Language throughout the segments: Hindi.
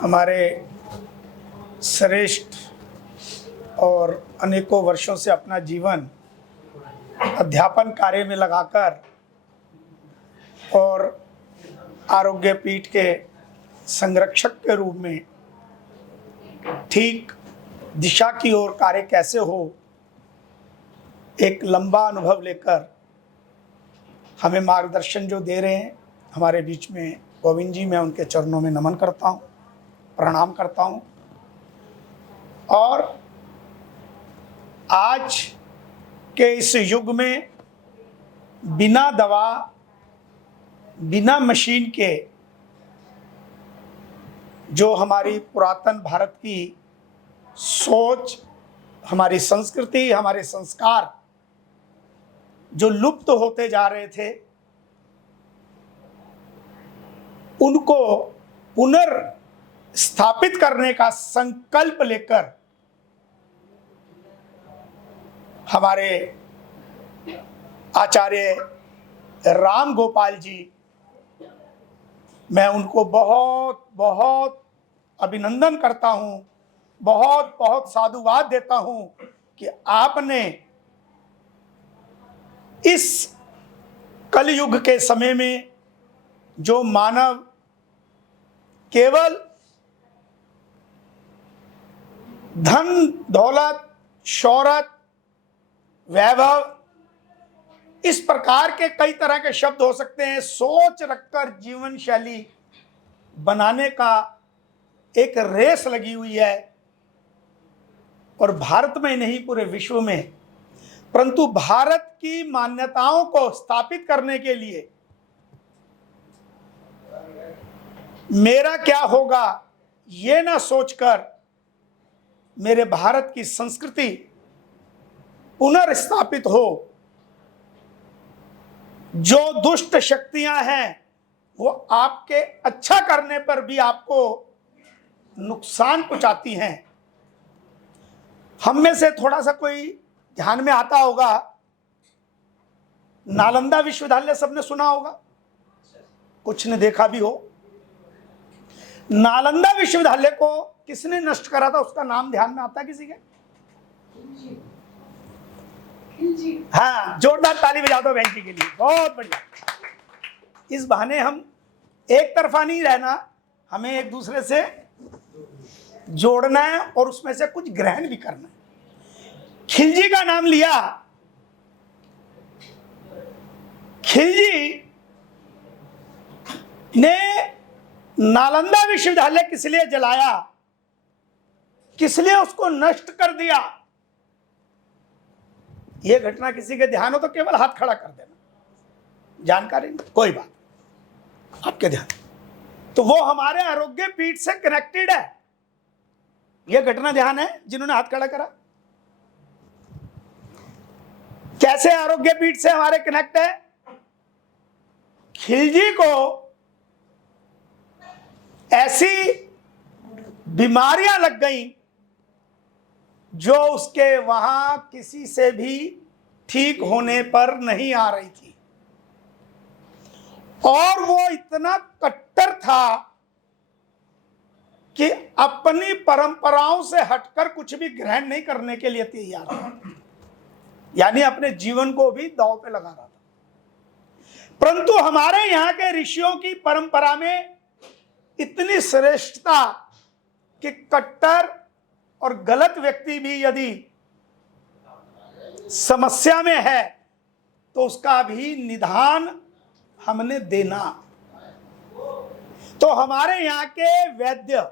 हमारे श्रेष्ठ और अनेकों वर्षों से अपना जीवन अध्यापन कार्य में लगाकर और आरोग्य पीठ के संरक्षक के रूप में ठीक दिशा की ओर कार्य कैसे हो, एक लंबा अनुभव लेकर हमें मार्गदर्शन जो दे रहे हैं हमारे बीच में गोविंद जी, मैं उनके चरणों में नमन करता हूँ, प्रणाम करता हूँ। और आज के इस युग में बिना दवा, बिना मशीन के जो हमारी पुरातन भारत की सोच, हमारी संस्कृति, हमारे संस्कार जो लुप्त होते जा रहे थे, उनको पुनर्स्थापित करने का संकल्प लेकर हमारे आचार्य राम गोपाल जी, मैं उनको बहुत बहुत अभिनंदन करता हूँ, बहुत बहुत साधुवाद देता हूँ कि आपने इस कलयुग के समय में जो मानव केवल धन दौलत, शौहरत, वैभव, इस प्रकार के कई तरह के शब्द हो सकते हैं, सोच रखकर जीवन शैली बनाने का एक रेस लगी हुई है। और भारत में नहीं, पूरे विश्व में। परंतु भारत की मान्यताओं को स्थापित करने के लिए मेरा क्या होगा ये ना सोचकर मेरे भारत की संस्कृति पुनर्स्थापित हो। जो दुष्ट शक्तियां हैं वो आपके अच्छा करने पर भी आपको नुकसान पहुंचाती हैं। हम में से थोड़ा सा कोई ध्यान में आता होगा, नालंदा विश्वविद्यालय सबने सुना होगा, कुछ ने देखा भी हो। नालंदा विश्वविद्यालय को किसने नष्ट करा था, उसका नाम ध्यान में आता है किसी के? हाँ, जोरदार ताली बजा दो बहन जी के लिए, बहुत बढ़िया। इस बहाने हम एक तरफा नहीं रहना, हमें एक दूसरे से जोड़ना है और उसमें से कुछ ग्रहण भी करना है। खिलजी का नाम लिया, खिलजी ने नालंदा विश्वविद्यालय किस लिए जलाया, किस लिए उसको नष्ट कर दिया, यह घटना किसी के ध्यान हो तो केवल हाथ खड़ा कर देना, जानकारी नहीं, कोई बात आपके ध्यान। तो वो हमारे आरोग्य पीठ से कनेक्टेड है, यह घटना ध्यान है जिन्होंने हाथ खड़ा करा। कैसे आरोग्य पीठ से हमारे कनेक्ट है? खिलजी को ऐसी बीमारियां लग गई जो उसके वहां किसी से भी ठीक होने पर नहीं आ रही थी, और वो इतना कट्टर था कि अपनी परंपराओं से हटकर कुछ भी ग्रहण नहीं करने के लिए तैयार था, यानी अपने जीवन को भी दांव पे लगा रहा था। परंतु हमारे यहाँ के ऋषियों की परंपरा में इतनी श्रेष्ठता कि कट्टर और गलत व्यक्ति भी यदि समस्या में है तो उसका भी निदान हमने देना। तो हमारे यहाँ के वैद्य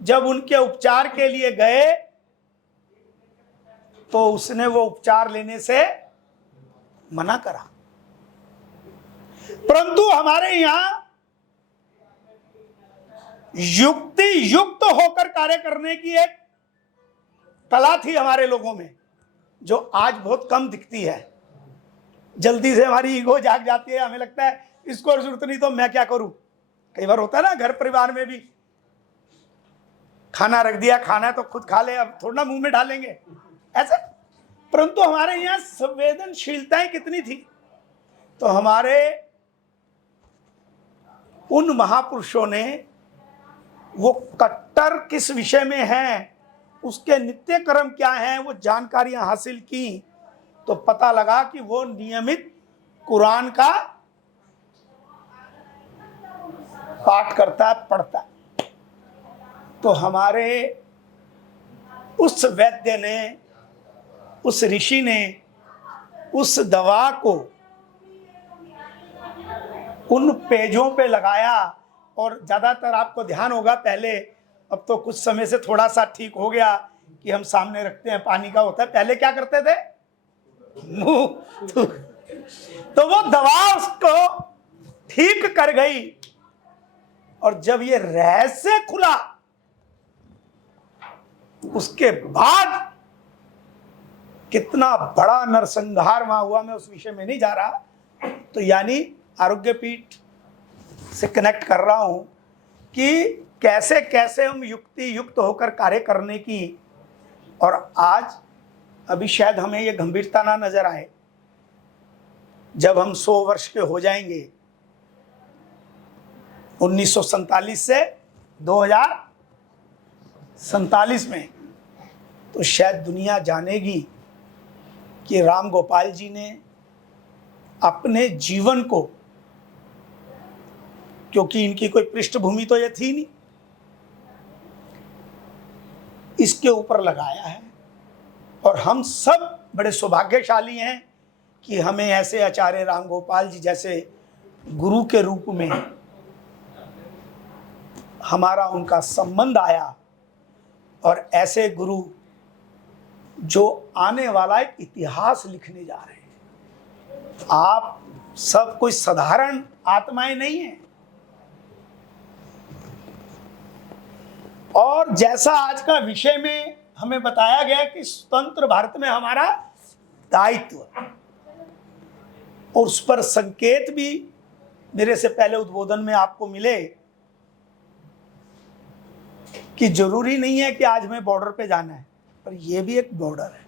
जब उनके उपचार के लिए गए तो उसने वो उपचार लेने से मना करा। परंतु हमारे यहां युक्ति युक्त होकर कार्य करने की एक कला थी हमारे लोगों में, जो आज बहुत कम दिखती है। जल्दी से हमारी ईगो जाग जाती है, हमें लगता है इसको जरूरत नहीं तो मैं क्या करूं। कई बार होता है ना, घर परिवार में भी खाना रख दिया, खाना है तो खुद खा ले, अब थोड़ा मुंह में डालेंगे ऐसे। परंतु हमारे यहाँ संवेदनशीलताएं कितनी थी। तो हमारे उन महापुरुषों ने वो कट्टर किस विषय में है, उसके नित्य कर्म क्या हैं, वो जानकारियां हासिल की तो पता लगा कि वो नियमित कुरान का पाठ करता है, पढ़ता है। तो हमारे उस वैद्य ने, उस ऋषि ने उस दवा को उन पेजों पे लगाया। और ज्यादातर आपको ध्यान होगा, पहले, अब तो कुछ समय से थोड़ा सा ठीक हो गया कि हम सामने रखते हैं, पानी का होता है, पहले क्या करते थे, मुंह। तो वो दवा उसको ठीक कर गई। और जब ये रहस्य खुला, उसके बाद कितना बड़ा नरसंहार वहां हुआ, मैं उस विषय में नहीं जा रहा। तो यानी आरोग्य पीठ से कनेक्ट कर रहा हूं कि कैसे कैसे हम युक्ति युक्त होकर कार्य करने की। और आज अभी शायद हमें ये गंभीरता ना नजर आए, जब हम 100 वर्ष के हो जाएंगे, 1947 से 2047 में, तो शायद दुनिया जानेगी कि राम गोपाल जी ने अपने जीवन को, क्योंकि इनकी कोई पृष्ठभूमि तो ये थी नहीं, इसके ऊपर लगाया है। और हम सब बड़े सौभाग्यशाली हैं कि हमें ऐसे आचार्य राम गोपाल जी जैसे गुरु के रूप में हमारा उनका संबंध आया। और ऐसे गुरु जो आने वाला एक इतिहास लिखने जा रहे हैं। आप सब कोई साधारण आत्माएं नहीं हैं। और जैसा आज का विषय में हमें बताया गया कि स्वतंत्र भारत में हमारा दायित्व, और उस पर संकेत भी मेरे से पहले उद्बोधन में आपको मिले कि जरूरी नहीं है कि आज हमें बॉर्डर पे जाना है, पर यह भी एक बॉर्डर है।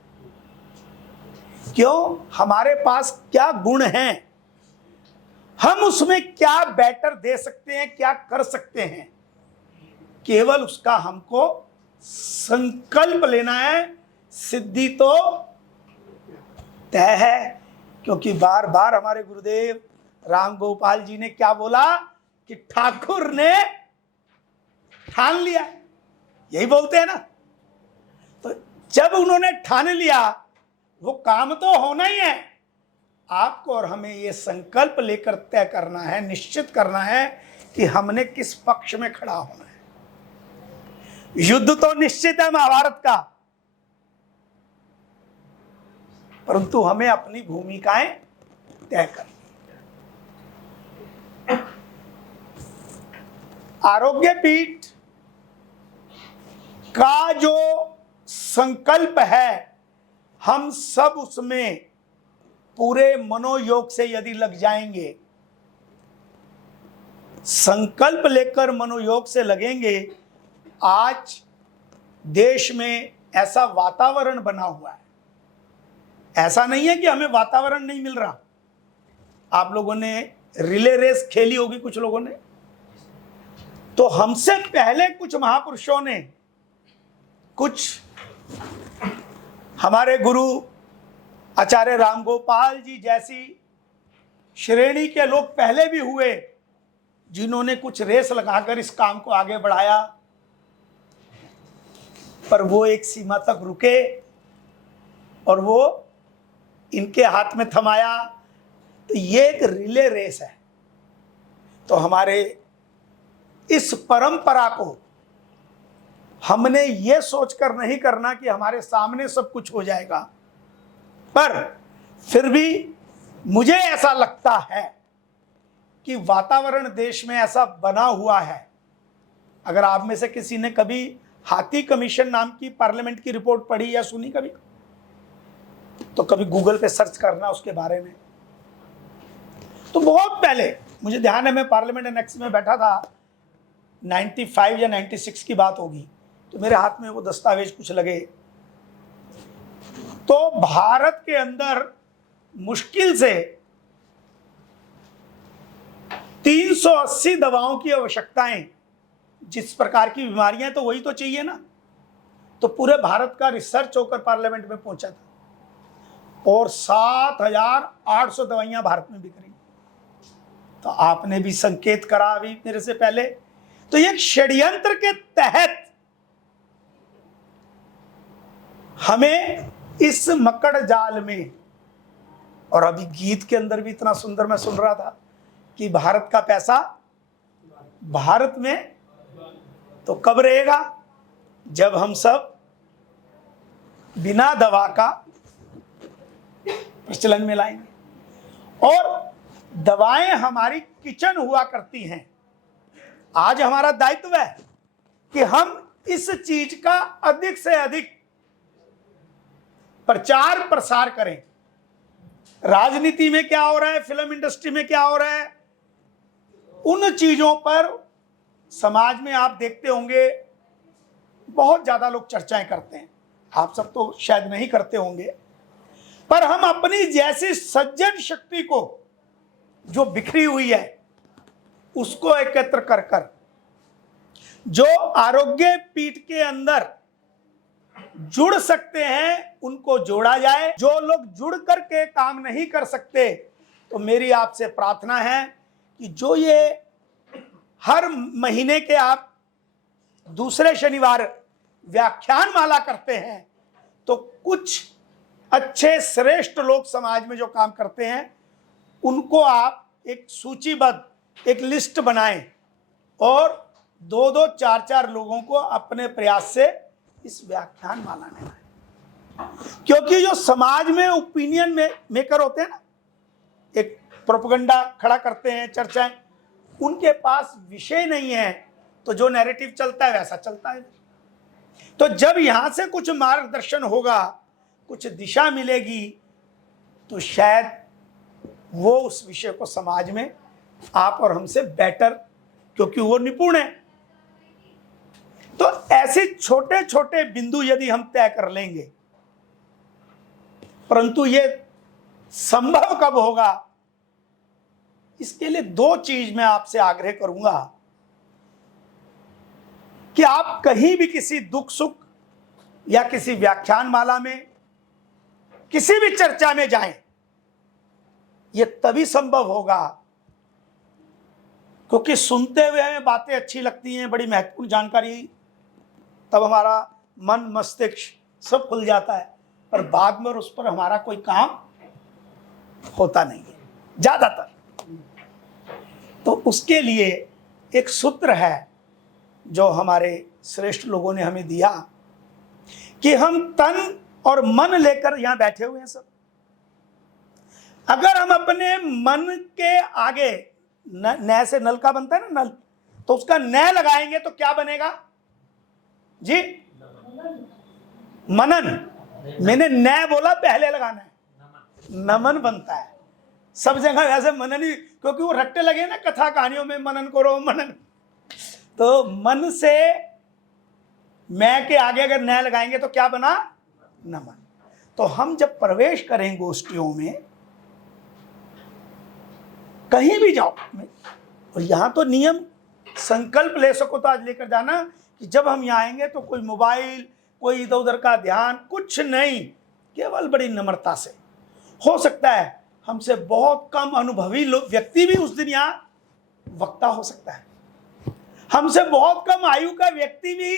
क्यों? हमारे पास क्या गुण हैं, हम उसमें क्या बेटर दे सकते हैं, क्या कर सकते हैं, केवल उसका हमको संकल्प लेना है। सिद्धि तो तय है, क्योंकि बार बार हमारे गुरुदेव राम गोपाल जी ने क्या बोला कि ठाकुर ने ठान लिया, यही बोलते हैं ना। तो जब उन्होंने ठान लिया, वो काम तो होना ही है। आपको और हमें ये संकल्प लेकर तय करना है, निश्चित करना है कि हमने किस पक्ष में खड़ा होना है। युद्ध तो निश्चित है महाभारत का, परंतु हमें अपनी भूमिकाएं तय करनी। आरोग्य पीठ का जो संकल्प है, हम सब उसमें पूरे मनोयोग से यदि लग जाएंगे, संकल्प लेकर मनोयोग से लगेंगे। आज देश में ऐसा वातावरण बना हुआ है, ऐसा नहीं है कि हमें वातावरण नहीं मिल रहा। आप लोगों ने रिले रेस खेली होगी, कुछ लोगों ने, तो हमसे पहले कुछ महापुरुषों ने, कुछ हमारे गुरु आचार्य रामगोपाल जी जैसी श्रेणी के लोग पहले भी हुए, जिन्होंने कुछ रेस लगाकर इस काम को आगे बढ़ाया, पर वो एक सीमा तक रुके और वो इनके हाथ में थमाया। तो ये एक रिले रेस है। तो हमारे इस परंपरा को हमने ये सोचकर नहीं करना कि हमारे सामने सब कुछ हो जाएगा, पर फिर भी मुझे ऐसा लगता है कि वातावरण देश में ऐसा बना हुआ है। अगर आप में से किसी ने कभी हाथी कमीशन नाम की पार्लियामेंट की रिपोर्ट पढ़ी या सुनी कभी, तो कभी गूगल पे सर्च करना उसके बारे में। तो बहुत पहले, मुझे ध्यान है, मैं पार्लियामेंट एनेक्स में बैठा था, 95 या 96 की बात होगी। तो मेरे हाथ में वो दस्तावेज कुछ लगे, तो भारत के अंदर मुश्किल से 380 दवाओं की आवश्यकताएं जिस प्रकार की बीमारियां तो वही तो चाहिए ना। तो पूरे भारत का रिसर्च होकर पार्लियामेंट में पहुंचा था और 7,800 दवाइयां भारत में बिक रही। तो आपने भी संकेत करा अभी मेरे से पहले। तो एक षड्यंत्र के तहत हमें इस मकड़ जाल में, और अभी गीत के अंदर भी इतना सुंदर मैं सुन रहा था कि भारत का पैसा भारत में, तो कब रहेगा जब हम सब बिना दवा का प्रचलन में लाएंगे। और दवाएं हमारी किचन हुआ करती हैं। आज हमारा दायित्व है कि हम इस चीज का अधिक से अधिक प्रचार प्रसार करें। राजनीति में क्या हो रहा है, फिल्म इंडस्ट्री में क्या हो रहा है, उन चीजों पर समाज में आप देखते होंगे बहुत ज्यादा लोग चर्चाएं करते हैं। आप सब तो शायद नहीं करते होंगे, पर हम अपनी जैसी सज्जन शक्ति को जो बिखरी हुई है उसको एकत्र कर कर जो आरोग्य पीठ के अंदर जुड़ सकते हैं उनको जोड़ा जाए। जो लोग जुड़ करके काम नहीं कर सकते, तो मेरी आपसे प्रार्थना है कि जो ये हर महीने के आप दूसरे शनिवार व्याख्यान माला करते हैं, तो कुछ अच्छे श्रेष्ठ लोग समाज में जो काम करते हैं उनको आप एक सूचीबद्ध एक लिस्ट बनाएं और 2-2, 4-4 लोगों को अपने प्रयास से इस व्याख्यान माला में लाएं। क्योंकि जो समाज में ओपिनियन में मेकर होते हैं ना, एक प्रोपेगेंडा खड़ा करते हैं, चर्चाएं, उनके पास विषय नहीं है, तो जो नैरेटिव चलता है वैसा चलता है। तो जब यहां से कुछ मार्गदर्शन होगा, कुछ दिशा मिलेगी, तो शायद वो उस विषय को समाज में आप और हमसे बेटर, क्योंकि वो निपुण है। तो ऐसे छोटे छोटे बिंदु यदि हम तय कर लेंगे, परंतु ये संभव कब होगा, इसके लिए 2 चीज मैं आपसे आग्रह करूंगा कि आप कहीं भी किसी दुख सुख या किसी व्याख्यान माला में, किसी भी चर्चा में जाएं, ये तभी संभव होगा क्योंकि सुनते हुए हमें बातें अच्छी लगती हैं, बड़ी महत्वपूर्ण जानकारी, तब हमारा मन मस्तिष्क सब खुल जाता है, पर बाद में उस पर हमारा कोई काम होता नहीं है ज्यादातर। तो उसके लिए एक सूत्र है जो हमारे श्रेष्ठ लोगों ने हमें दिया कि हम तन और मन लेकर यहां बैठे हुए हैं सब। अगर हम अपने मन के आगे न से नल का बनता है ना, नल, तो उसका न लगाएंगे तो क्या बनेगा जी? मनन। मैंने न बोला, पहले लगाना है, नमन बनता है। सब जगह वैसे मनन ही, क्योंकि वो रट्टे लगे ना कथा कहानियों में, मनन करो मनन। तो मन से मैं के आगे अगर न लगाएंगे तो क्या बना? नमन। तो हम जब प्रवेश करें गोष्ठियों में, कहीं भी जाओ, और यहां तो नियम संकल्प ले सको तो आज लेकर जाना कि जब हम यहाँ आएंगे तो कोई मोबाइल, कोई इधर उधर का ध्यान, कुछ नहीं, केवल बड़ी नम्रता से। हो सकता है हमसे बहुत कम अनुभवी व्यक्ति भी उस दिन यहाँ वक्ता हो सकता है, हमसे बहुत कम आयु का व्यक्ति भी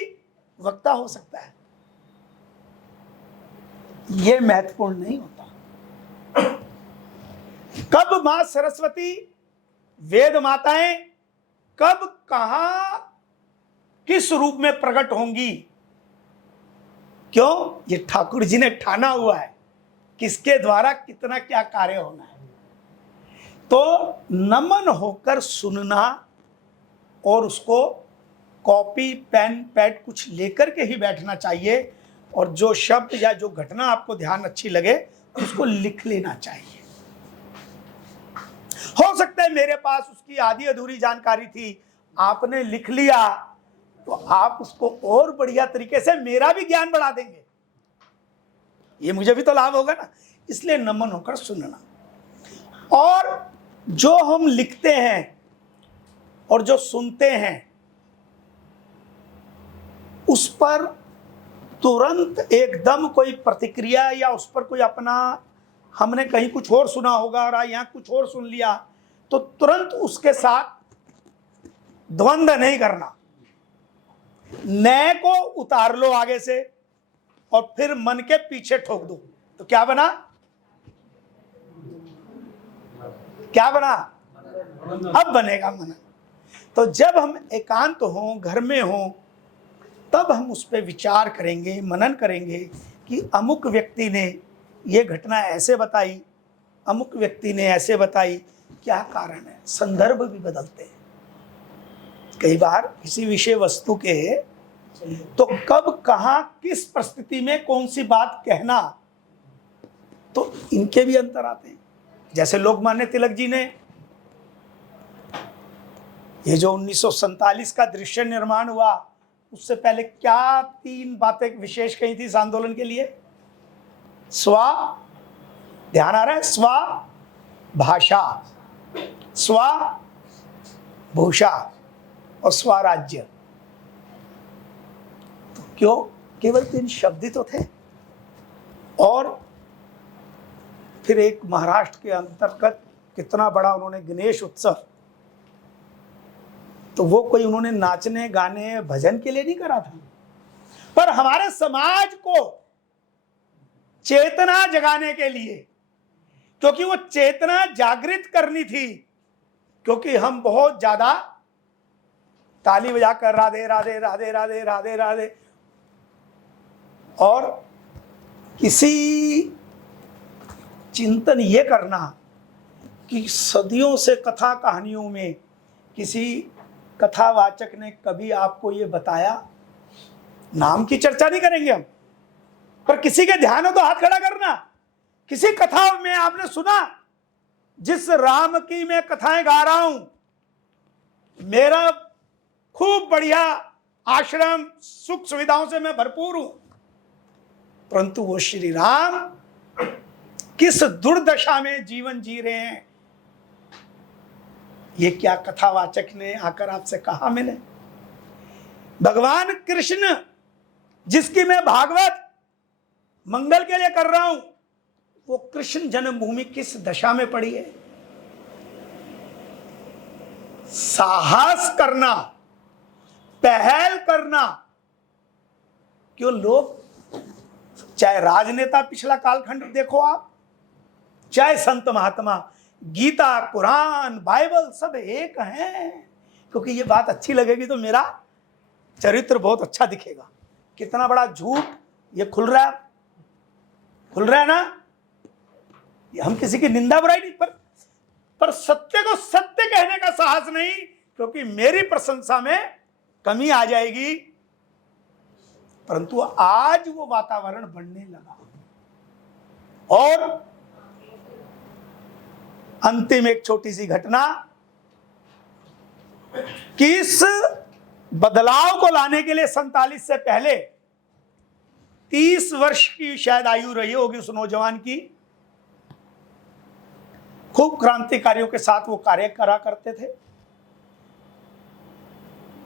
वक्ता हो सकता है। यह महत्वपूर्ण नहीं होता। कब मां सरस्वती, वेद माताएं कब कहां किस रूप में प्रकट होंगी, क्यों? ये ठाकुर जी ने ठाना हुआ है किसके द्वारा कितना क्या कार्य होना है। तो नमन होकर सुनना और उसको कॉपी पेन पैड कुछ लेकर के ही बैठना चाहिए, और जो शब्द या जो घटना आपको ध्यान अच्छी लगे उसको लिख लेना चाहिए। हो सकता है मेरे पास उसकी आधी अधूरी जानकारी थी, आपने लिख लिया तो आप उसको और बढ़िया तरीके से मेरा भी ज्ञान बढ़ा देंगे, ये मुझे भी तो लाभ होगा ना। इसलिए नमन होकर सुनना। और जो हम लिखते हैं और जो सुनते हैं उस पर तुरंत एकदम कोई प्रतिक्रिया या उस पर कोई अपना, हमने कहीं कुछ और सुना होगा और यहाँ कुछ और सुन लिया, तो तुरंत उसके साथ द्वंद्व नहीं करना। नए को उतार लो आगे से और फिर मन के पीछे ठोक दो, तो क्या बना? क्या बना? अब बनेगा मनन। तो जब हम एकांत हों, घर में हों, तब हम उस पर विचार करेंगे, मनन करेंगे कि अमुक व्यक्ति ने ये घटना ऐसे बताई, अमुक व्यक्ति ने ऐसे बताई, क्या कारण है। संदर्भ भी बदलते हैं कई बार किसी विषय वस्तु के, तो कब कहां किस परिस्थिति में कौन सी बात कहना, तो इनके भी अंतर आते हैं। जैसे लोकमान्य तिलक जी ने ये जो 1947 का दृश्य निर्माण हुआ, उससे पहले क्या 3 बातें विशेष कही थी इस आंदोलन के लिए? स्व, ध्यान आ रहा है? स्व भाषा, स्व भूषा और स्वराज्य। तो क्यों? केवल 3 शब्द ही तो थे। और फिर एक महाराष्ट्र के अंतर्गत कितना बड़ा उन्होंने गणेश उत्सव, तो वो कोई उन्होंने नाचने गाने भजन के लिए नहीं करा था, पर हमारे समाज को चेतना जगाने के लिए, क्योंकि वो चेतना जागृत करनी थी। क्योंकि हम बहुत ज्यादा ताली बजाकर राधे राधे राधे राधे राधे राधे, और किसी चिंतन ये करना कि सदियों से कथा कहानियों में किसी कथावाचक ने कभी आपको ये बताया, नाम की चर्चा नहीं करेंगे हम, पर किसी के ध्यान हो तो हाथ खड़ा करना। किसी कथा में आपने सुना, जिस राम की मैं कथाएं गा रहा हूं, मेरा खूब बढ़िया आश्रम, सुख सुविधाओं से मैं भरपूर हूं, परंतु वो श्री राम किस दुर्दशा में जीवन जी रहे हैं, ये क्या कथावाचक ने आकर आपसे कहा? मैंने भगवान कृष्ण जिसकी मैं भागवत मंगल के लिए कर रहा हूं, वो कृष्ण जन्मभूमि किस दशा में पड़ी है? साहस करना, पहल करना। क्यों लोग, चाहे राजनेता पिछला कालखंड देखो आप, चाहे संत महात्मा, गीता, कुरान, बाइबल सब एक हैं। क्योंकि ये बात अच्छी लगेगी तो मेरा चरित्र बहुत अच्छा दिखेगा। कितना बड़ा झूठ ये खुल रहा है ना। ये हम किसी की निंदा बुराई नहीं, पर सत्य को सत्य कहने का साहस नहीं, क्योंकि मेरी प्रशंसा में कमी आ जाएगी। परंतु आज वो वातावरण बनने लगा। और अंतिम एक छोटी सी घटना कि इस बदलाव को लाने के लिए 47 से पहले 30 वर्ष की शायद आयु रही होगी उस नौजवान की। खूब क्रांतिकारियों के साथ वो कार्य करा करते थे,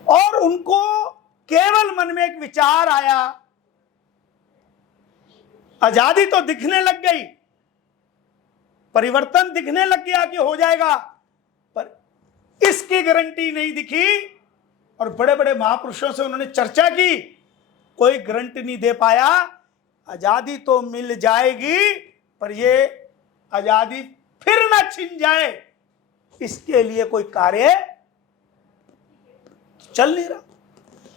और उनको केवल मन में एक विचार आया, आजादी तो दिखने लग गई, परिवर्तन दिखने लग गया कि हो जाएगा, पर इसकी गारंटी नहीं दिखी। और बड़े बड़े महापुरुषों से उन्होंने चर्चा की, कोई गारंटी नहीं दे पाया। आजादी तो मिल जाएगी, पर ये आजादी फिर ना छिन जाए, इसके लिए कोई कार्य चल नहीं रहा।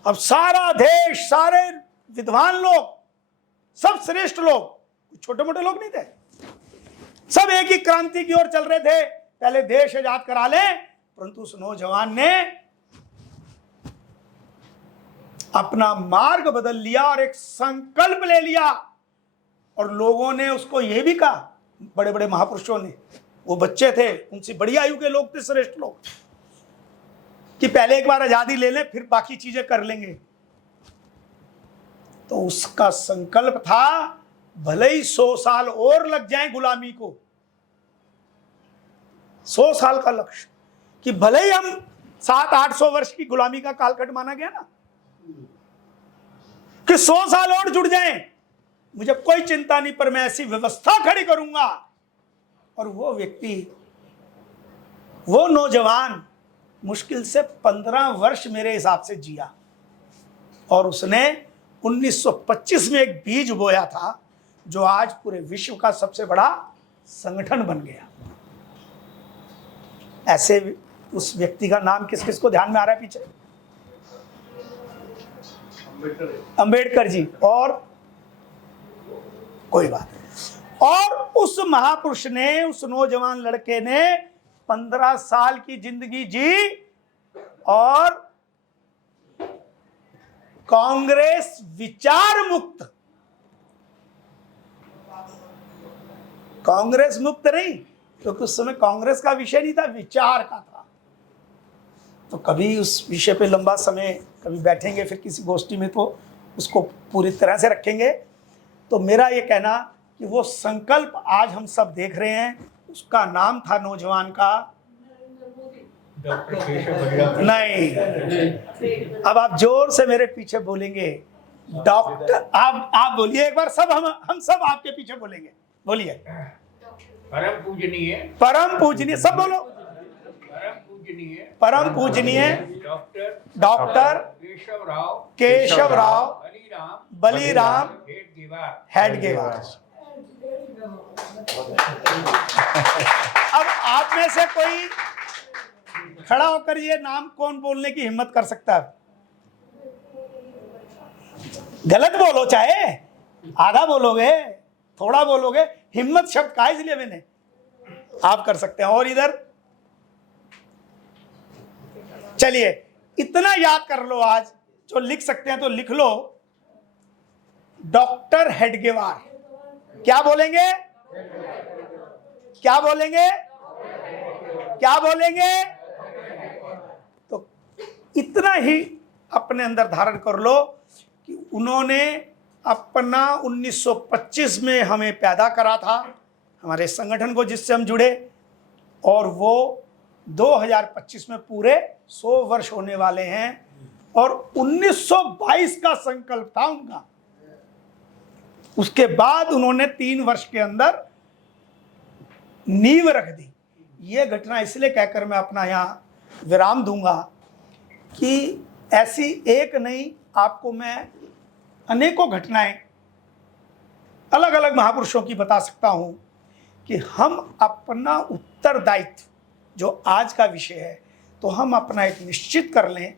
अब सारा देश, सारे विद्वान लोग, सब श्रेष्ठ लोग, छोटे मोटे लोग नहीं थे, सब एक ही क्रांति की ओर चल रहे थे, पहले देश आजाद करा लें। परंतु उस नौजवान ने अपना मार्ग बदल लिया और एक संकल्प ले लिया, और लोगों ने उसको यह भी कहा, बड़े बड़े महापुरुषों ने, वो बच्चे थे, उनसे बड़ी आयु के लोग थे, श्रेष्ठ लोग, कि पहले एक बार आजादी ले लें, फिर बाकी चीजें कर लेंगे। तो उसका संकल्प था, भले ही 100 साल और लग जाएं गुलामी को, 100 साल का लक्ष्य, कि भले ही हम 700-800 वर्ष की गुलामी का कालखंड माना गया ना, कि 100 साल और जुड़ जाएं, मुझे कोई चिंता नहीं, पर मैं ऐसी व्यवस्था खड़ी करूंगा। और वो व्यक्ति, वो नौजवान मुश्किल से 15 वर्ष मेरे हिसाब से जिया, और उसने 1925 में एक बीज बोया था जो आज पूरे विश्व का सबसे बड़ा संगठन बन गया। ऐसे उस व्यक्ति का नाम किस किस को ध्यान में आ रहा है पीछे? अंबेडकर जी। और कोई बात नहीं। और उस महापुरुष ने, उस नौजवान लड़के ने 15 साल की जिंदगी जी और कांग्रेस विचार मुक्त, कांग्रेस मुक्त नहीं, क्योंकि उस समय कांग्रेस का विषय नहीं था, विचार का था। तो कभी उस विषय पे लंबा समय कभी बैठेंगे फिर किसी गोष्ठी में, तो उसको पूरी तरह से रखेंगे। तो मेरा ये कहना कि वो संकल्प आज हम सब देख रहे हैं, उसका नाम था नौजवान का, नहीं, अब आप जोर से मेरे पीछे बोलेंगे डॉक्टर, आप बोलिए एक बार, सब हम सब आपके पीछे बोलेंगे, बोलिए। परम पूजनीय, परम पूजनीय, सब बोलो। परम पूजनीय डॉक्टर केशव राव बलीराम हेडगेवार। अब आप में से कोई खड़ा होकर ये नाम कौन बोलने की हिम्मत कर सकता है? गलत बोलो, चाहे आधा बोलोगे, थोड़ा बोलोगे, हिम्मत शब्द का इसलिए मैंने, आप कर सकते हैं। और इधर चलिए, इतना याद कर लो आज, जो लिख सकते हैं तो लिख लो, डॉक्टर हेडगेवार। क्या बोलेंगे? क्या बोलेंगे? क्या बोलेंगे? तो इतना ही अपने अंदर धारण कर लो कि उन्होंने अपना 1925 में हमें पैदा करा था, हमारे संगठन को जिससे हम जुड़े, और वो 2025 में पूरे 100 वर्ष होने वाले हैं। और 1922 का संकल्प था उनका। उसके बाद उन्होंने 3 वर्ष के अंदर नींव रख दी। ये घटना इसलिए कहकर मैं अपना यहाँ विराम दूंगा कि ऐसी एक नहीं, आपको मैं अनेकों घटनाएं अलग अलग महापुरुषों की बता सकता हूं कि हम अपना उत्तरदायित्व, जो आज का विषय है, तो हम अपना एक निश्चित कर लें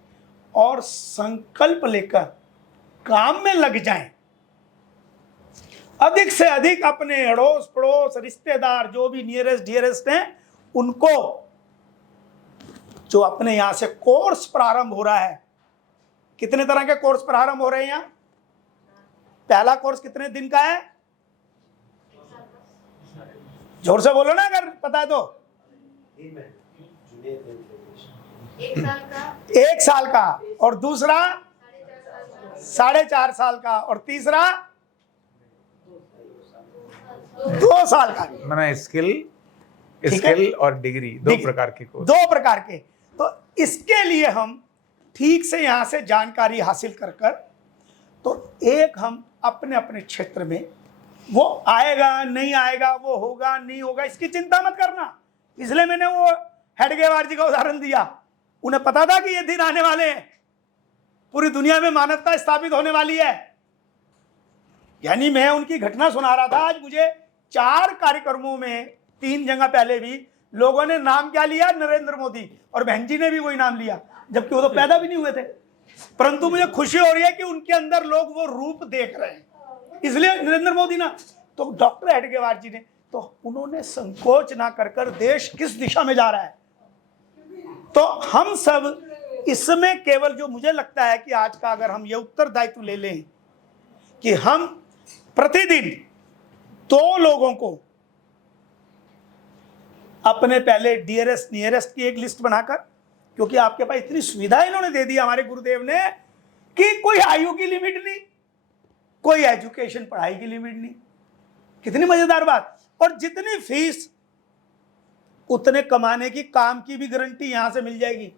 और संकल्प लेकर काम में लग जाएं। अधिक से अधिक अपने अड़ोस पड़ोस, रिश्तेदार, जो भी नियरेस्ट डियरेस्ट हैं, उनको, जो अपने यहां से कोर्स प्रारंभ हो रहा है, कितने तरह के कोर्स प्रारंभ हो रहे हैं यहाँ? पहला कोर्स कितने दिन का है? जोर से बोलो ना अगर पता है तो। 1 साल का, और दूसरा 4.5 साल का, और तीसरा 2 साल का। मैंने स्किल और डिग्री, 2 प्रकार के कोर्स। 2 प्रकार के। तो इसके लिए हम ठीक से यहाँ से जानकारी हासिल कर तो एक हम अपने अपने क्षेत्र में, वो आएगा नहीं आएगा, वो होगा नहीं होगा, इसकी चिंता मत करना। इसलिए मैंने वो हेडगेवार जी का उदाहरण दिया। उन्हें पता था कि ये दिन आने वाले हैं, पूरी दुनिया में मानवता स्थापित होने वाली है। यानी मैं उनकी घटना सुना रहा था। आज मुझे 4 कार्यक्रमों में 3 जगह पहले भी लोगों ने नाम क्या लिया? नरेंद्र मोदी। और बहन जी ने भी वही नाम लिया, जबकि वो तो पैदा भी नहीं हुए थे। परंतु मुझे खुशी हो रही है कि उनके अंदर लोग वो रूप देख रहे हैं, इसलिए नरेंद्र मोदी ना। तो डॉक्टर हेडगेवार जी ने, तो उन्होंने संकोच ना कर देश किस दिशा में जा रहा है, तो हम सब इसमें केवल, जो मुझे लगता है कि आज का अगर हम ये उत्तरदायित्व ले लें कि हम प्रतिदिन 2 लोगों को अपने पहले डियरेस्ट नियरेस्ट की एक लिस्ट बनाकर, क्योंकि आपके पास इतनी सुविधा इन्होंने दे दी हमारे गुरुदेव ने कि कोई आयु की लिमिट नहीं, कोई एजुकेशन पढ़ाई की लिमिट नहीं। कितनी मजेदार बात। और जितनी फीस उतने कमाने की, काम की भी गारंटी यहां से मिल जाएगी।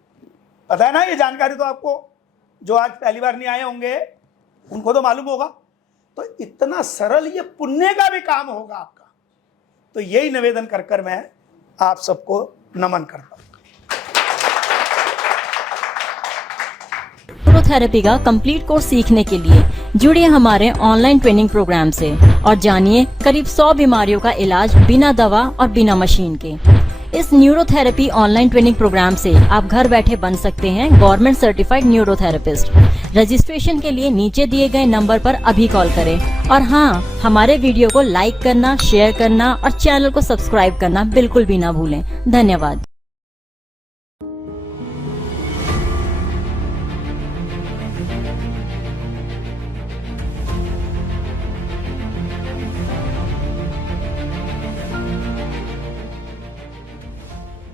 पता है ना ये जानकारी तो आपको, जो आज पहली बार नहीं आए होंगे, उनको तो मालूम होगा। तो इतना सरल ये पुण्य का भी काम होगा आपका। तो यही निवेदन कर कर मैं आप सबको नमन करता हूं। न्यूरोथेरेपी का कंप्लीट कोर्स सीखने के लिए जुड़िए हमारे ऑनलाइन ट्रेनिंग प्रोग्राम से और जानिए करीब 100 बीमारियों का इलाज बिना दवा और बिना मशीन के। इस न्यूरोथेरेपी ऑनलाइन ट्रेनिंग प्रोग्राम से आप घर बैठे बन सकते हैं गवर्नमेंट सर्टिफाइड न्यूरोथेरेपिस्ट। रजिस्ट्रेशन के लिए नीचे दिए गए नंबर पर अभी कॉल करें और हाँ, हमारे वीडियो को लाइक करना, शेयर करना और चैनल को सब्सक्राइब करना बिल्कुल भी ना भूलें। धन्यवाद।